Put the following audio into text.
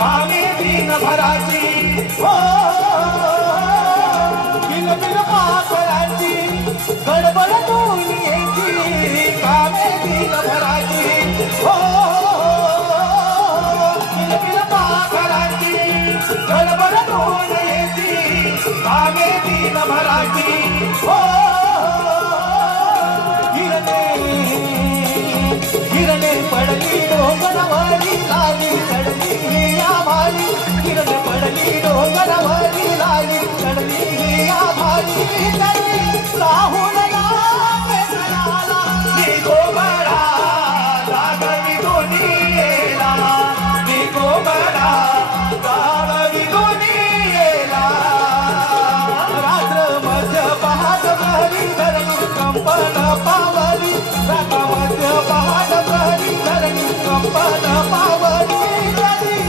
कामे दिन भराची हो किलबिल पाखराची गडबड दुनियेची कामे दिन भराची हो किलबिल पाखराची गडबड दुनियेची कामे दिन भराची हो गिरणे गिरणे पडली डोंगर